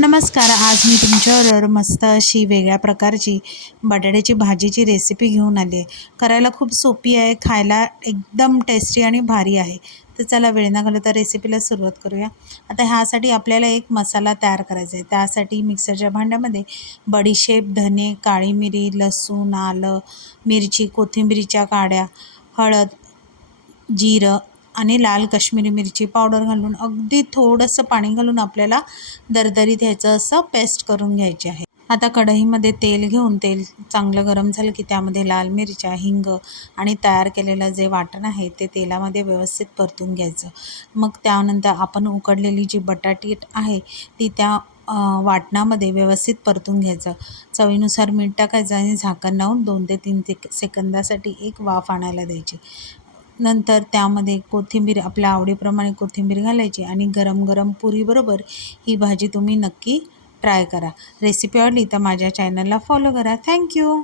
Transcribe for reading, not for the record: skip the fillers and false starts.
नमस्कार. आज मी तुमच्याबरोबर मस्त अशी वेगळ्या प्रकारची बटाट्याची भाजीची रेसिपी घेऊन आली आहे. करायला खूप सोपी आहे, खायला एकदम टेस्टी आणि भारी आहे. तर चला वेळ न घालवता रेसिपीला सुरुवात करूया. आता ह्यासाठी आपल्याला एक मसाला तयार करायचा आहे. त्यासाठी मिक्सरच्या भांड्यामध्ये बडीशेप, धने, काळी मिरी, लसूण, आलं, मिरची, कोथिंबीरीच्या काड्या, हळद, जिरं आणि लाल काश्मीरी मिरची पावडर घालून अगदी थोडंसं पाणी घालून आपल्याला दरदरीत ह्याचं असं पेस्ट करून घ्यायची आहे. आता कढईमध्ये तेल घेऊन तेल चांगलं गरम झालं की त्यामध्ये लाल मिरच्या, हिंग आणि तयार केलेलं जे वाटण आहे ते तेलामध्ये व्यवस्थित परतून घ्यायचं. मग त्यानंतर आपण उकडलेली जी बटाटी आहे ती त्या वाटणामध्ये व्यवस्थित परतून घ्यायचं. चवीनुसार मीठ टाकायचं आणि झाकण लावून 2 ते 3 सेकंदासाठी एक वाफ आणायला द्यायची. नंतर त्यामध्ये कोथिंबीर आपल्या आवडीप्रमाणे कोथिंबीर घालायची आणि गरम गरम पुरीबरोबर ही भाजी तुम्ही नक्की ट्राय करा. रेसिपी आवडली तर माझ्या चॅनलला फॉलो करा. थँक्यू.